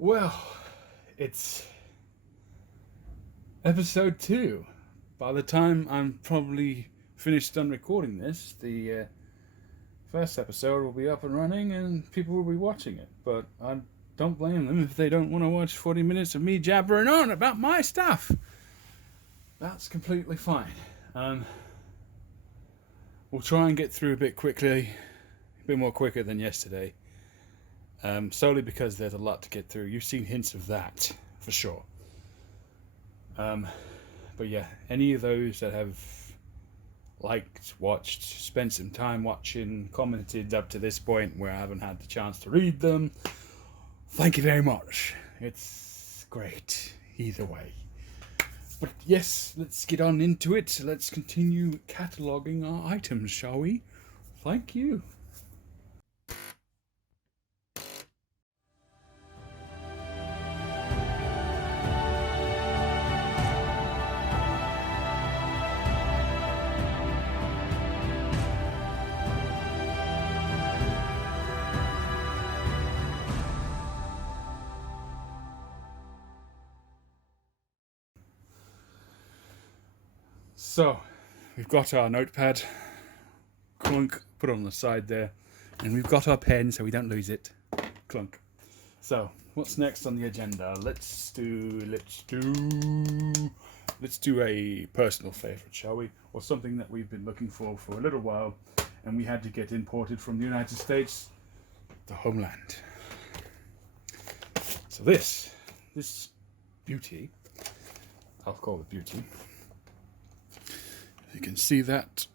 Well, it's episode 2. By the time I'm probably finished done recording this, the first episode will be up and running and people will be watching it. But I don't blame them if they don't want to watch 40 minutes of me jabbering on about my stuff. That's completely fine. We'll try and get through a bit quickly, a bit more quicker than yesterday. Solely because there's a lot to get through. You've seen hints of that, for sure. But yeah, any of those that have liked, watched, spent some time watching, commented up to this point where I haven't had the chance to read them, thank you very much. It's great, either way. But yes, let's get on into it. Let's continue cataloguing our items, shall we? Thank you. So, we've got our notepad, clunk, put it on the side there, and we've got our pen so we don't lose it, clunk. So, what's next on the agenda? Let's do a personal favorite, shall we? Or something that we've been looking for a little while, and we had to get imported from the United States, the homeland. So this beauty, I'll call it beauty. You can see that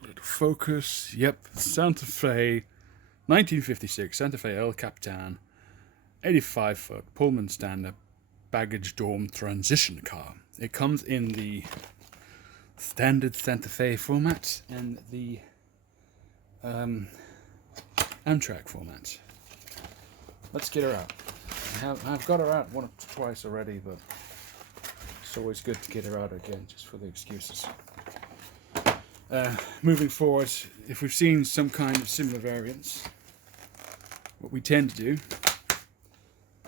little focus. Yep, Santa Fe, 1956 Santa Fe El Capitan, 85-foot Pullman-Standard baggage dorm transition car. It comes in the standard Santa Fe format and the Amtrak format. Let's get her out. I've got her out once or twice already, but it's always good to get her out again, just for the excuses. Moving forward, if we've seen some kind of similar variants, what we tend to do,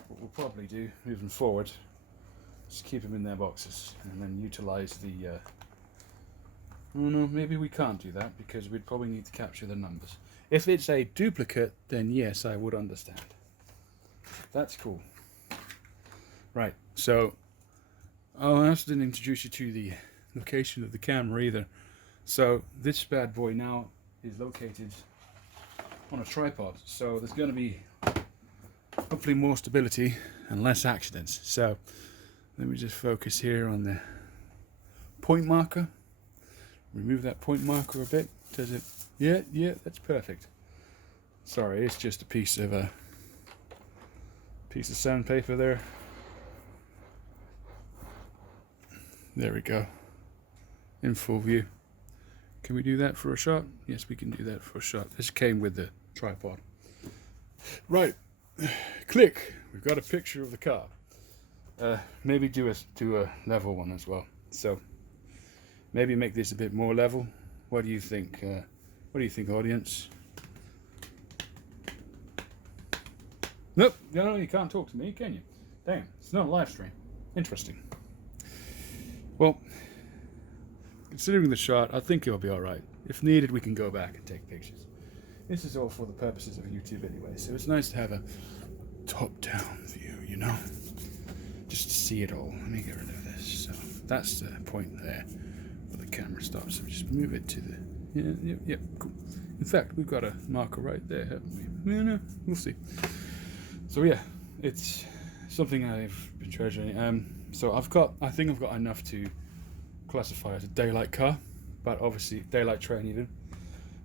what we'll probably do moving forward, is keep them in their boxes and then utilize the... oh no, maybe we can't do that because we'd probably need to capture the numbers. If it's a duplicate, then yes, I would understand. That's cool. Right, so... oh, I also didn't introduce you to the location of the camera either. So this bad boy now is located on a tripod. So there's going to be hopefully more stability and less accidents. So let me just focus here on the point marker. Remove that point marker a bit. Does it? Yeah, that's perfect. Sorry, it's just a piece of sandpaper there. There we go. In full view. Can we do that for a shot? Yes, we can do that for a shot. This came with the tripod. Right. Click. We've got a picture of the car. Maybe do a level one as well. So maybe make this a bit more level. What do you think? What do you think, audience? Nope. No, you can't talk to me, can you? Damn. It's not a live stream. Interesting. Well, considering the shot, I think it'll be alright. If needed, we can go back and take pictures. This is all for the purposes of YouTube anyway, so it's nice to have a top-down view, you know? Just to see it all. Let me get rid of this. So that's the point there where the camera stops. So just move it to the... Yeah, cool. In fact, we've got a marker right there, haven't we? No, we'll see. So yeah, it's something I've been treasuring. So I think I've got enough to classify as a daylight car, but obviously daylight train even.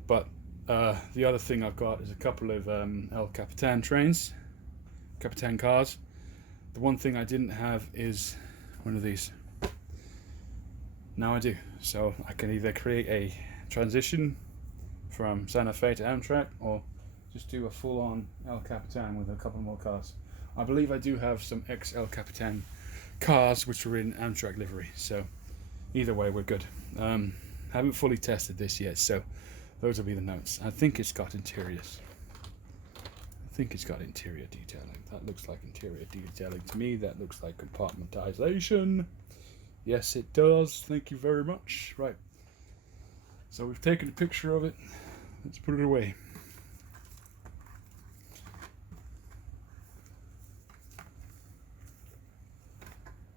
But the other thing I've got is a couple of El Capitan trains, Capitan cars. The one thing I didn't have is one of these. Now I do. So I can either create a transition from Santa Fe to Amtrak or just do a full-on El Capitan with a couple more cars. I believe I do have some ex-El Capitan cars which are in Amtrak livery, so either way we're good. Haven't fully tested this yet, so those will be the notes. I think it's got interiors. think it's got interior detailing. That looks like interior detailing to me. That looks like compartmentization. Yes, it does. Thank you very much. Right. So we've taken a picture of it. Let's put it away.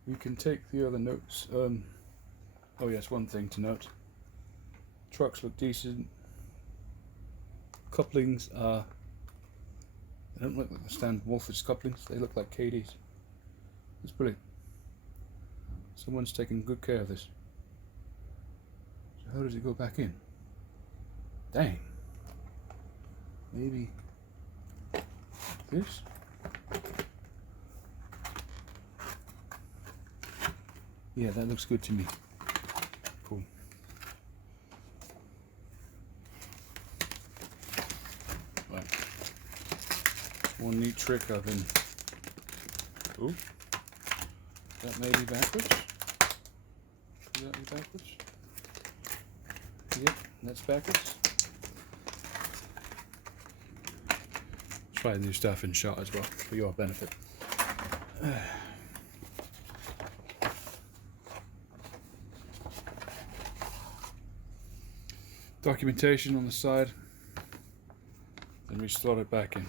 We can take the other notes. Oh yes, one thing to note. Trucks look decent. Couplings are... They don't look like the standard Wolford's couplings. They look like KD's. It's brilliant. Someone's taking good care of this. So how does it go back in? Dang. Maybe this? Yeah, that looks good to me. Cool. Right. One neat trick I've been... Ooh. That may be backwards. Could that be backwards? Yep, that's backwards. Try new stuff in shot as well, for your benefit. Documentation on the side, then we slot it back in.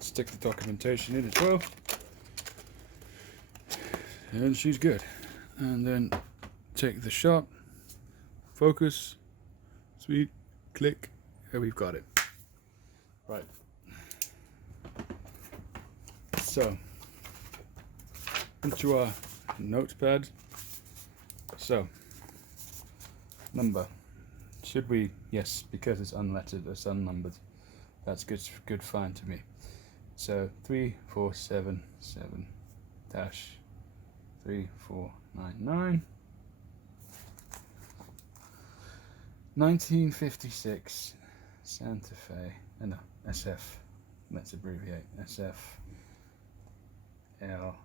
Stick the documentation in as well, and she's good. And then take the shot, focus, sweet, click, and we've got it. Right. So, into our notepad. So, number. Should we? Yes, because it's unlettered, it's unnumbered. That's good, fine to me. So 3477 -3499 1956 Santa Fe. No, SF. Let's abbreviate. SF L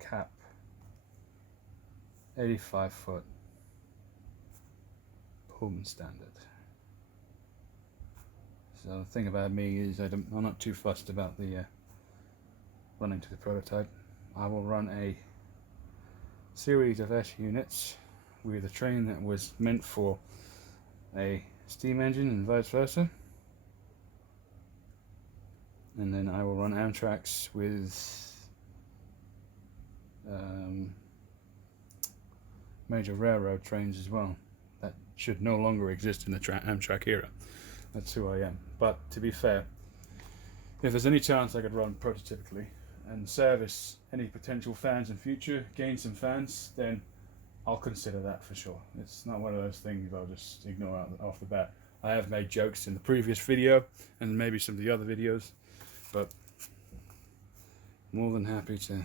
cap 85-foot Pullman-Standard. So the thing about me is I'm not too fussed about the running to the prototype. I will run a series of S units with a train that was meant for a steam engine and vice versa. And then I will run Amtraks with major railroad trains as well. That should no longer exist in the Amtrak era. That's who I am. But to be fair, if there's any chance I could run prototypically and service any potential fans in future, gain some fans, then I'll consider that for sure. It's not one of those things I'll just ignore off the bat. I have made jokes in the previous video and maybe some of the other videos, but more than happy to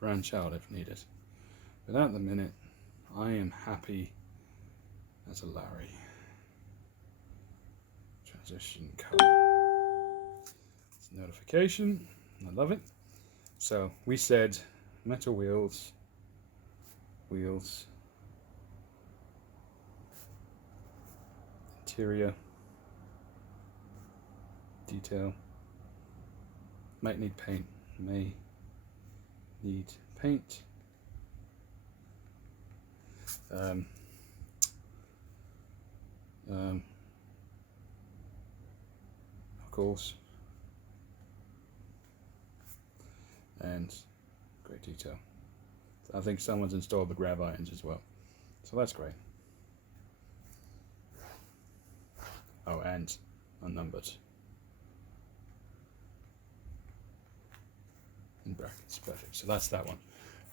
branch out if needed. But at the minute, I am happy as a Larry. Transition color. It's a notification. I love it. So we said metal wheels, interior, detail, might need paint, may need paint, of course, and great detail. I think someone's installed the grab irons as well, so that's great. Oh, and unnumbered in brackets. Perfect. So that's that one.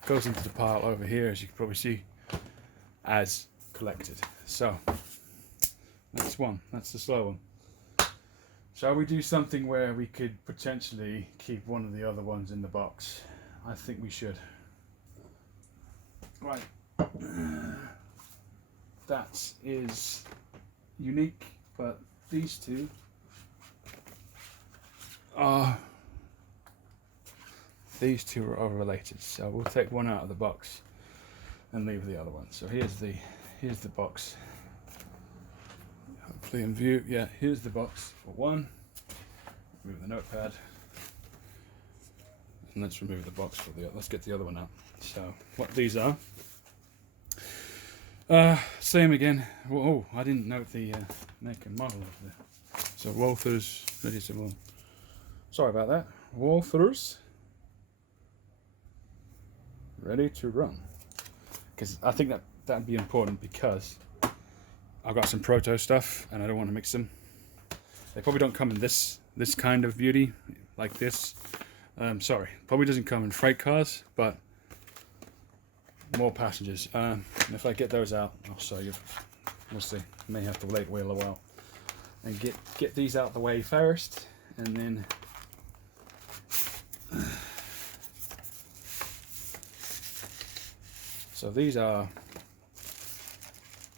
Goes into the pile over here, as you can probably see, as collected. So next one. That's the slow one. Shall we do something where we could potentially keep one of the other ones in the box? I think we should. Right. That is unique, but these two are these two are related. So we'll take one out of the box and leave the other one. So here's the box. Hopefully in view. Yeah, here's the box for one. Remove the notepad. And let's remove the box for the other. Let's get the other one out. So what these are. Same again. Oh, I didn't note the make and model of the. So Walthers ready to run. Sorry about that. Walthers ready to run. Because I think that'd be important because I've got some proto stuff and I don't want to mix them. They probably don't come in this kind of beauty like this. Sorry, probably doesn't come in freight cars, but more passengers. And if I get those out, I'll show you. We'll see. May have to wait a while and get these out the way first, and then so these are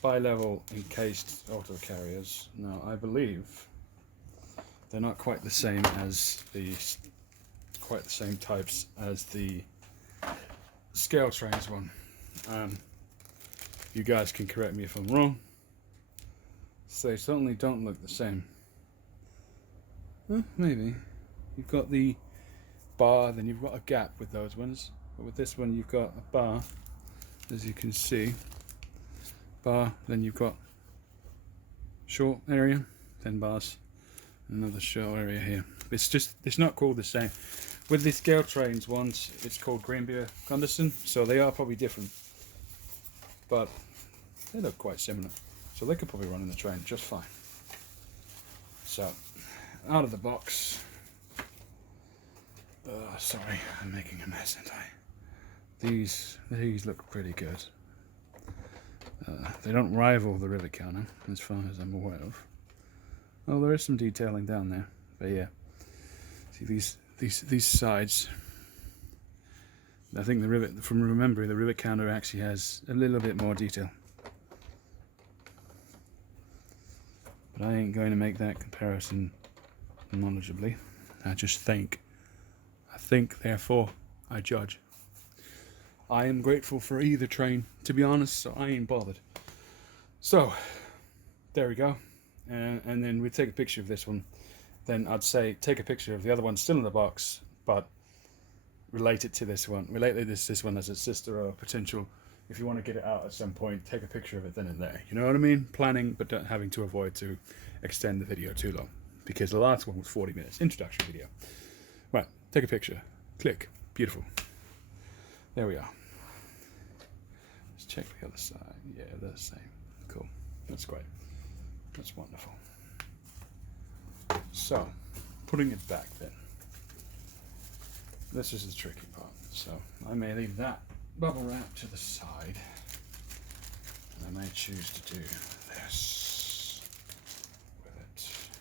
bi-level encased auto carriers. Now I believe they're not quite the same types as the scale trains one. You guys can correct me if I'm wrong. So they certainly don't look the same. Well, maybe. You've got the bar, then you've got a gap with those ones. But with this one you've got a bar, as you can see. Bar, then you've got short area, then bars, another short area here. It's not called the same. With the scale trains ones, it's called Greenbeer Gunderson, so they are probably different, but they look quite similar, so they could probably run in the train just fine. So, out of the box. Sorry, I'm making a mess, aren't I? These look pretty good. They don't rival the rivet counter, as far as I'm aware of. Well, there is some detailing down there, but yeah. See these sides. I think the rivet, from remembering, the rivet counter actually has a little bit more detail. But I ain't going to make that comparison knowledgeably. I just think. I think, therefore, I judge. I am grateful for either train, to be honest, so I ain't bothered. So, there we go. And then we take a picture of this one. Then I'd say take a picture of the other one still in the box, but relate it to this one. Relate this one as a sister or a potential. If you want to get it out at some point, take a picture of it then and there. You know what I mean? Planning, but having to avoid to extend the video too long. Because the last one was 40 minutes. Introduction video. Right, take a picture. Click. Beautiful. There we are. Let's check the other side. Yeah, they're the same. Cool. That's great. That's wonderful. So, putting it back then. This is the tricky part. So, I may leave that bubble wrap to the side. And I may choose to do this with it.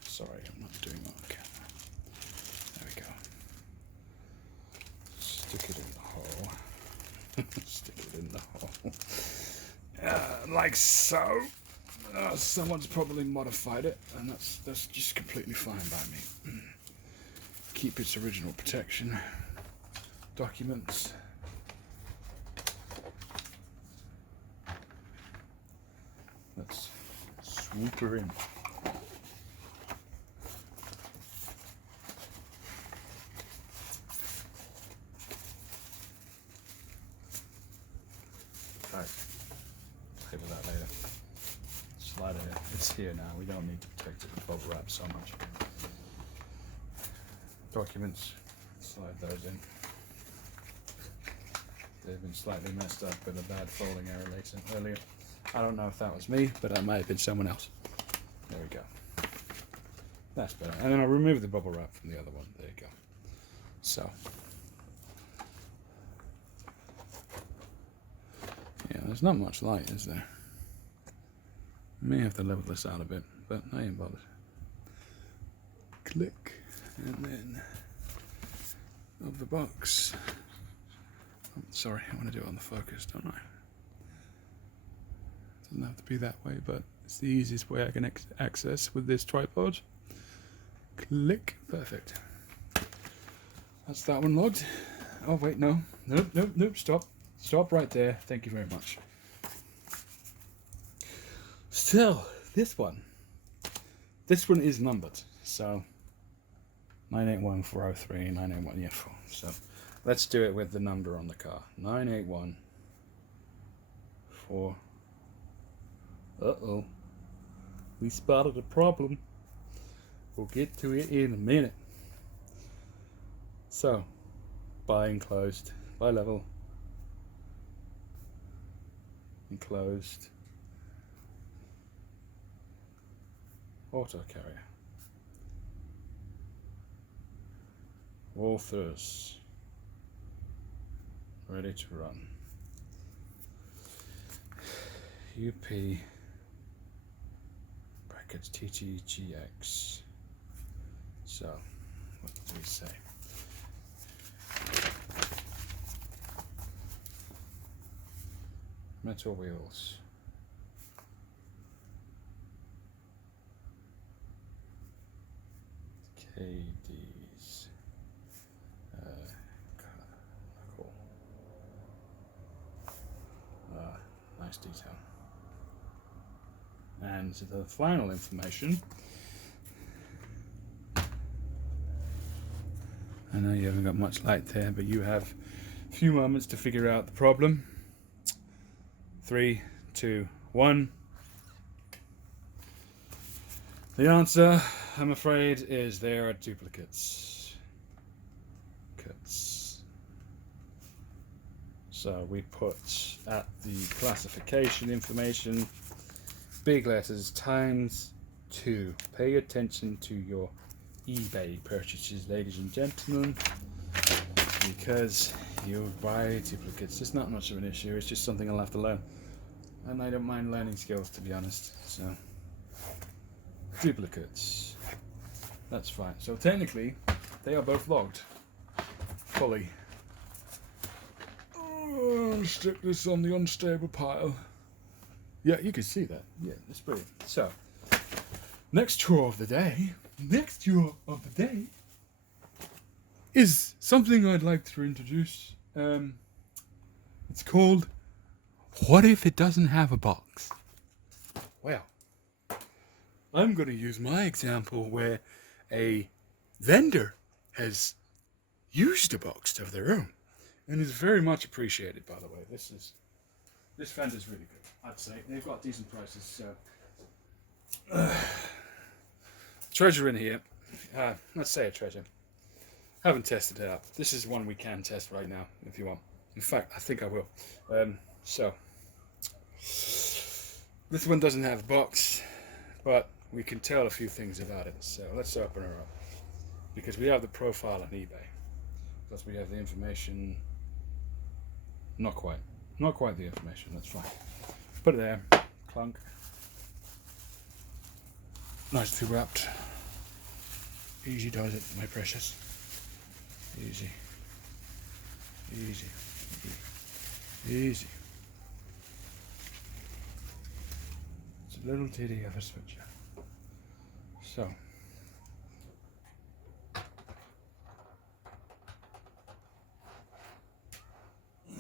Sorry, I'm not doing it on camera. There we go. Stick it in the hole. Stick it in the hole. Like so. Someone's probably modified it, and that's just completely fine by me. Keep its original protection. Documents. Let's swoop her in. Right. Play with that later. Slide it. It's here now. We don't need to protect it with bubble wrap so much. Documents. Slide those in. They've been slightly messed up with a bad folding error earlier. I don't know if that was me, but that might have been someone else. There we go. That's better. And then I'll remove the bubble wrap from the other one. There you go. So. Yeah, there's not much light, is there? May have to level this out a bit, but I ain't bothered. Click, and then of the box. Oh, sorry, I want to do it on the focus, don't I? Doesn't have to be that way, but it's the easiest way I can access with this tripod. Click, perfect. That's that one logged. Oh, wait, no. Nope, nope, nope, stop. Stop right there. Thank you very much. Still, this one is numbered. So, 981403, 981, yeah, 4. So, let's do it with the number on the car. 9814. Uh-oh. We spotted a problem. We'll get to it in a minute. So, by enclosed, by level, enclosed, auto carrier, authors, ready to run, UP, brackets TTGX. So, what do we say? Metal wheels. KDs. Cool. Nice detail. And the final information. I know you haven't got much light there, but you have a few moments to figure out the problem. 3, 2, 1. The answer, I'm afraid, is there are duplicates. So we put at the classification information, big letters, times 2. Pay attention to your eBay purchases, ladies and gentlemen, because you buy duplicates. It's not much of an issue, it's just something I'll have to learn. And I don't mind learning skills, to be honest. So, duplicates. That's fine. So technically, they are both logged. Fully. Oh, stick this on the unstable pile. Yeah, you can see that. Yeah, that's brilliant. So, next chore of the day. Is something I'd like to introduce. It's called, what if it doesn't have a box? Well, I'm going to use my example where a vendor has used a box of their own and is very much appreciated, by the way. This vendor's really good, I'd say. They've got decent prices, so treasure in here. Let's say a treasure. Haven't tested it out. This is one we can test right now if you want. In fact, I think I will. So this one doesn't have a box, but we can tell a few things about it. So let's open her up, because we have the profile on eBay, plus we have the information. Not quite the information. That's fine. Put it there. Clunk. Nicely wrapped. Easy does it, my precious. Easy. Easy. Easy. It's a little titty of a switcher. So.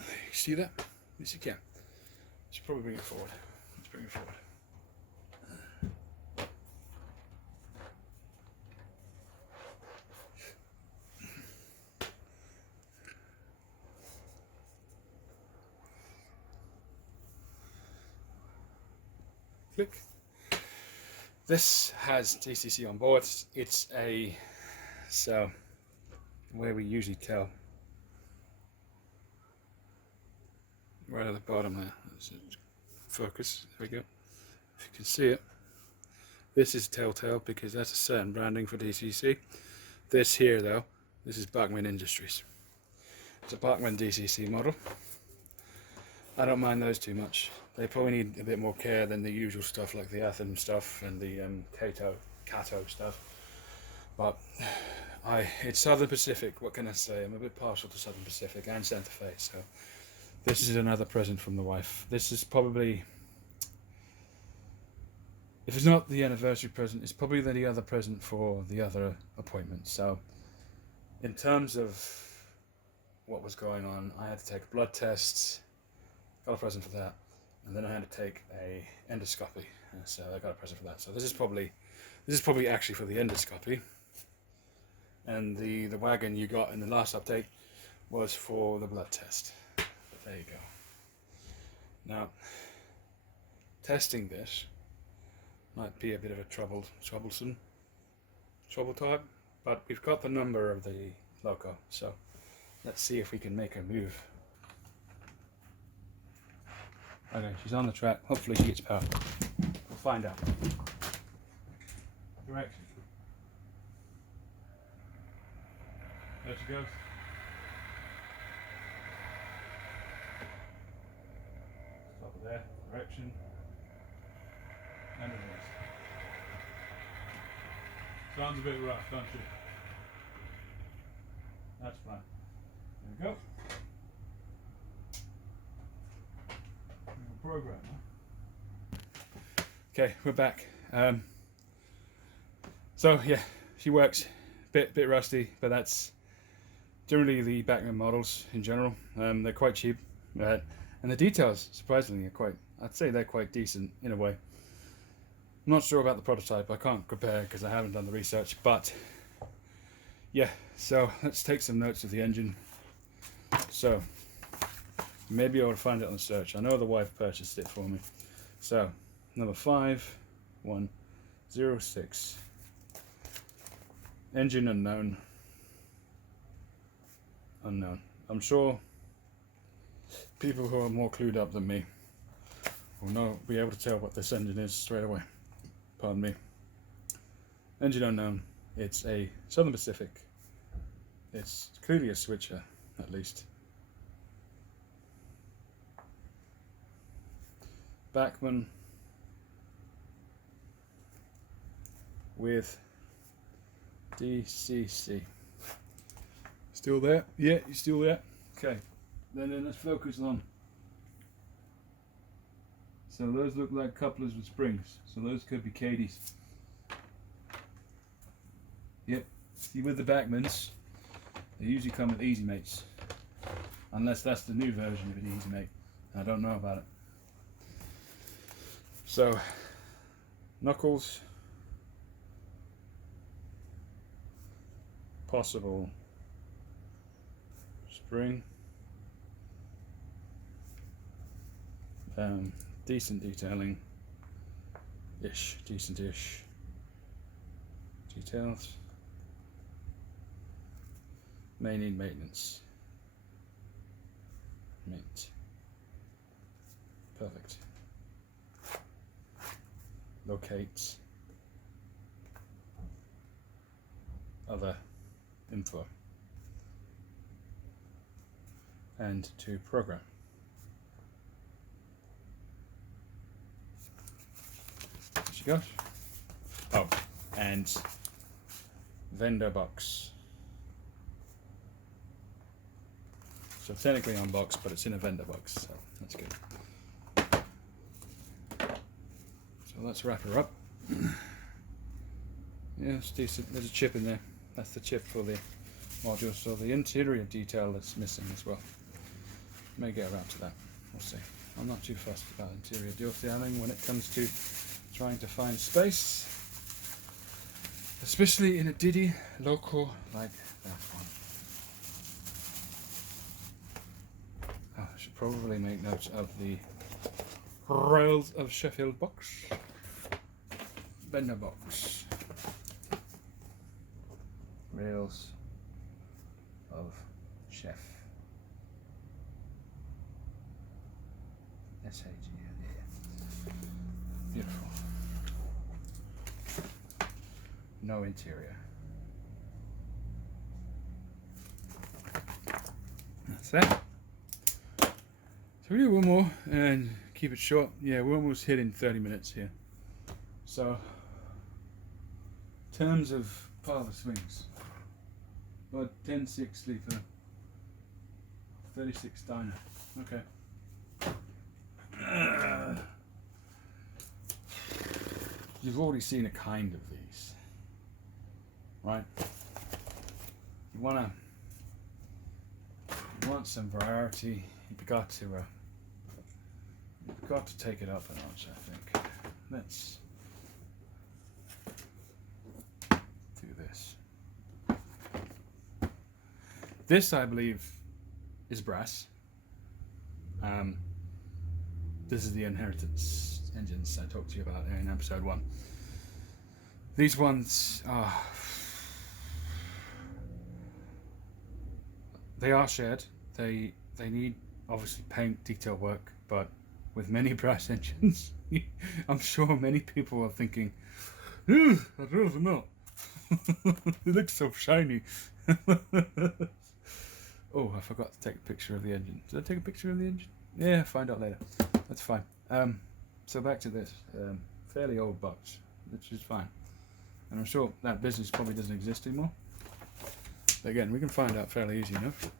You see that? Yes, you can. Let's probably bring it forward. Let's bring it forward. Click. This has DCC on board. It's a, so where we usually tell, right at the bottom there. Focus. There we go. If you can see it, this is Telltale because that's a certain branding for DCC. This here, though, this is Bachmann Industries. It's a Bachmann DCC model. I don't mind those too much. They probably need a bit more care than the usual stuff like the Athens stuff and the Cato stuff. But it's Southern Pacific, what can I say? I'm a bit partial to Southern Pacific and Santa Fe, so this is another present from the wife. This is probably, if it's not the anniversary present, it's probably the other present for the other appointment. So in terms of what was going on. I had to take a blood test, got a present for that, and then I had to take a endoscopy, so I got a present for that. So this is probably actually for the endoscopy, and the wagon you got in the last update was for the blood test. But there you go. Now, testing this might be a bit of a trouble type, but we've got the number of the Loco, so let's see if we can make her move. Okay, she's on the track. Hopefully she gets power. We'll find out. Direction. There she goes. Stop it there. Direction. And reverse. Sounds a bit rough, don't you? That's fine. There we go. Program. Huh? Okay, we're back. So yeah, she works. Bit rusty, but that's generally the Bachmann models in general. They're quite cheap, and the details surprisingly are quite. I'd say they're quite decent in a way. I'm not sure about the prototype. I can't compare because I haven't done the research. But yeah, so let's take some notes of the engine. So maybe I'll find it on the search. I know the wife purchased it for me. So number 5106. Engine unknown. Unknown. I'm sure people who are more clued up than me will be able to tell what this engine is straight away. Pardon me. Engine unknown. It's a Southern Pacific. It's clearly a switcher, at least. Bachmann with DCC. Still there? Yeah, you're still there. Okay. Then let's focus on. So those look like couplers with springs. So those could be Cadies. Yep. See, with the Bachmanns, they usually come with Easy Mates. Unless that's the new version of an Easy Mate. I don't know about it. So, knuckles, possible spring, decent detailing, decent-ish details, may need maintenance, perfect. Locate other info and to program. There she goes. Oh, and vendor box. So technically unboxed, but it's in a vendor box, so that's good. So let's wrap her up. Yeah, it's decent. There's a chip in there. That's the chip for the module. So the interior detail that's missing as well. May get around to that. We'll see. I'm not too fussed about interior detailing when it comes to trying to find space, especially in a Diddy Loco like that one. Oh, I should probably make notes of the Rails of Sheffield box. Vendor box. Rails of Chef. S-H-E-L-E. Beautiful. No interior. That's that. So we do one more and keep it short. Yeah, we're almost hitting 30 minutes here. So, in terms of power swings, about 10.6 litre, 36 dyno. Okay. You've already seen a kind of these, right? You wanna you want some variety, you've got to take it up a notch, I think. Let's do this. This, I believe, is brass. This is the inheritance engines I talked to you about in episode 1. These ones are, they are shared. They need obviously paint, detail work, but with many brass engines, I'm sure many people are thinking, "I'd rather not." It looks so shiny. Oh, I forgot to take a picture of the engine. Did I take a picture of the engine? Yeah, find out later. That's fine. So back to this. Fairly old box, which is fine. And I'm sure that business probably doesn't exist anymore. But again, we can find out fairly easy enough.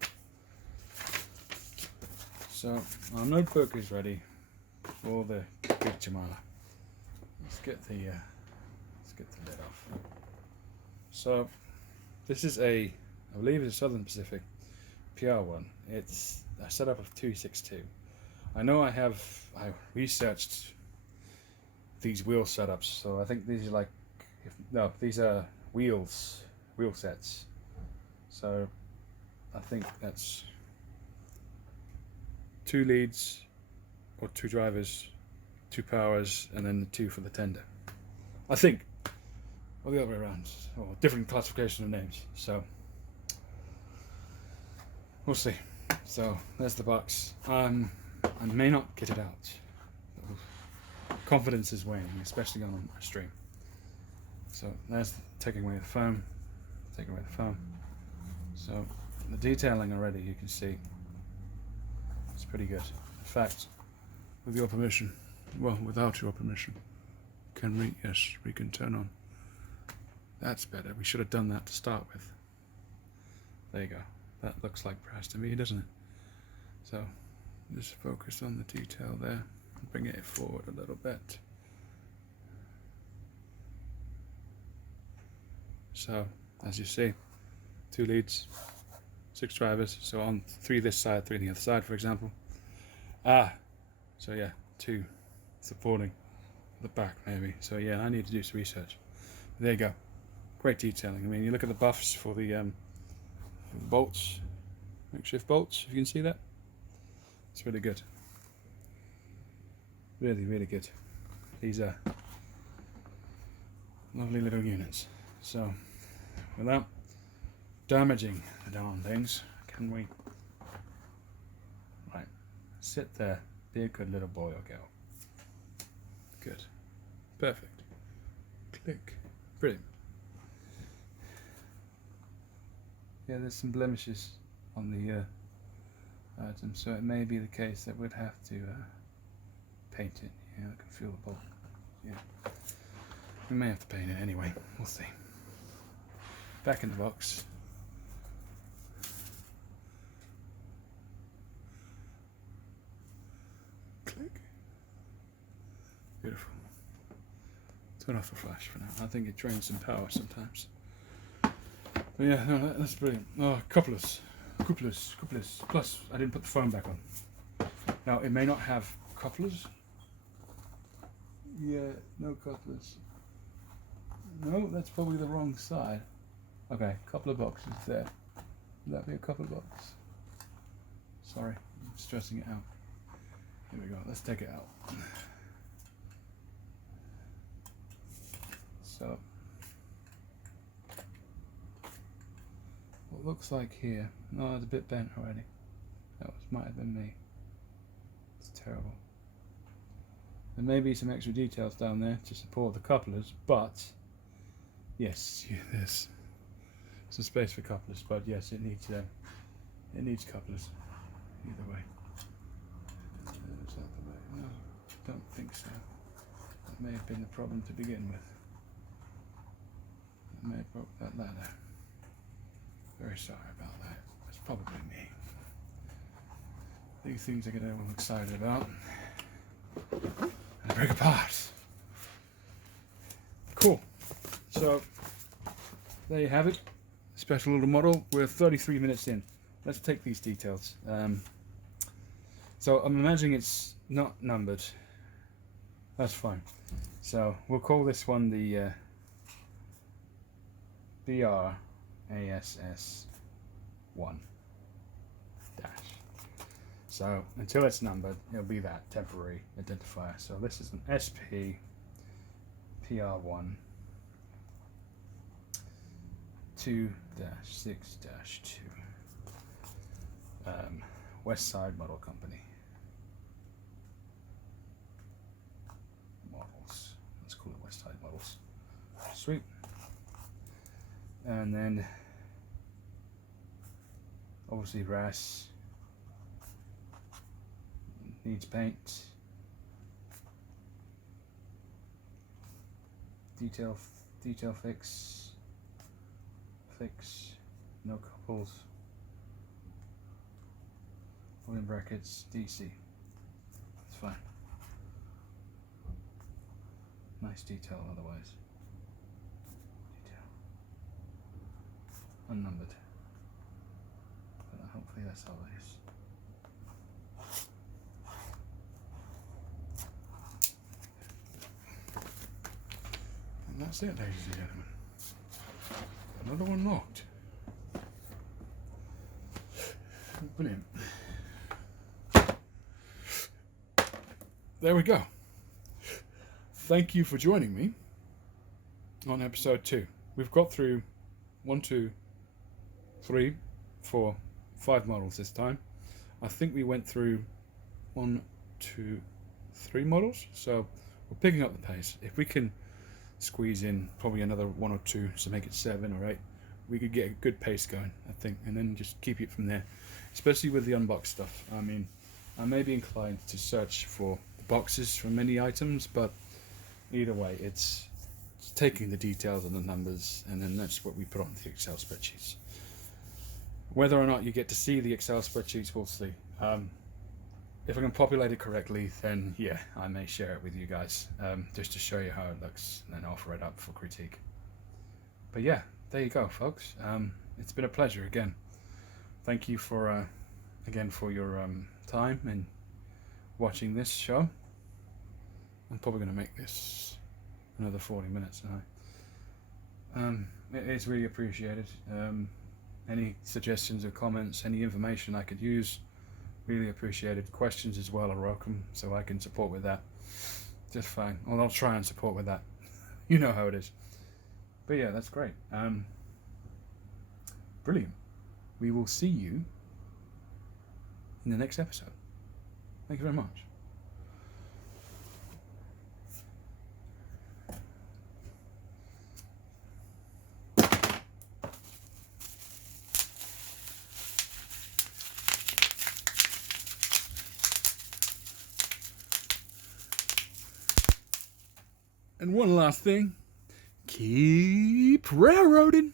So our notebook is ready for the big Jamala. Let's get the lid off. So this is I believe it's a Southern Pacific PR1. It's a setup of 262. I know I researched these wheel setups, so I think these are these are wheel sets. So I think that's 2 leads or 2 drivers, 2 powers, and then the 2 for the tender. I think, or the other way around, or different classification of names. So we'll see. So there's the box. I may not get it out. Confidence is waning, especially on a stream. So there's taking away the foam. Taking away the foam. So the detailing already, you can see, it's pretty good. In fact, with your permission, well, without your permission, we can turn on. That's better. We should have done that to start with. There you go. That looks like brass to me, doesn't it? So just focus on the detail there. Bring it forward a little bit. So as you see, 2 leads, 6 drivers. So on 3 this side, 3 the other side, for example. So yeah, 2 supporting the back maybe. So yeah, I need to do some research. There you go. Great detailing. I mean, you look at the buffs for the bolts, makeshift bolts, if you can see that. It's really good. Really, really good. These are lovely little units. So, without damaging the darn things, can we? Right, sit there, be a good little boy or girl. Good. Perfect. Click. Brilliant. Yeah, there's some blemishes on the item, so it may be the case that we'd have to paint it. Yeah, I can feel the bolt. Yeah, we may have to paint it anyway. We'll see. Back in the box. Click. Beautiful. Turn off the flash for now. I think it drains some power sometimes. But yeah, no, that's brilliant. Oh, couplers. Plus, I didn't put the foam back on. Now, it may not have couplers. Yeah, no couplers. No, that's probably the wrong side. Okay, coupler boxes there. Would that be a coupler box? Sorry, I'm stressing it out. Here we go, let's take it out. So, what looks like here, no, it's a bit bent already. Might have been me. It's terrible. There may be some extra details down there to support the couplers, but yes, there's some space for couplers, but yes, it needs couplers either way. Is that the way? No, don't think so. That may have been the problem to begin with. I may have broke that ladder. Very sorry about that. That's probably me. These things I get everyone excited about and break apart. Cool. So there you have it. Special little model. We're 33 minutes in. let's take these details. So I'm imagining it's not numbered. That's fine. So we'll call this one the BRASS 1 dash. So until it's numbered, it'll be that temporary identifier. So this is an SP PR1 2-6-2 West Side Model Company. Models. Let's call it West Side Models. Sweet. And then obviously RAS needs paint. Detail fix, no couples, all in brackets, DC. It's fine. Nice detail otherwise. Detail. Unnumbered. But hopefully that's how it is. And that's it, ladies and gentlemen. Another one locked. Brilliant. There we go. Thank you for joining me on episode 2. We've got through 1, 2, 3, 4, 5 models this time. I think we went through 1, 2, 3 models, so we're picking up the pace. If we can squeeze in probably another 1 or 2 to make it 7 or 8, we could get a good pace going, I think, and then just keep it from there, especially with the unboxed stuff. I mean, I may be inclined to search for the boxes for many items, but either way, it's taking the details and the numbers, and then that's what we put on the Excel spreadsheets. Whether or not you get to see the Excel spreadsheets, we'll see. If I can populate it correctly, then yeah, I may share it with you guys, just to show you how it looks and offer it up for critique. But yeah, there you go, folks. It's been a pleasure again. Thank you for again for your time and watching this show. I'm probably going to make this another 40 minutes tonight. It is really appreciated. Any suggestions or comments, any information I could use, really appreciated. Questions as well are welcome, so I can support with that. Just fine. Well, I'll try and support with that. You know how it is. But yeah, that's great. Brilliant. We will see you in the next episode. Thank you very much. And one last thing, keep railroading.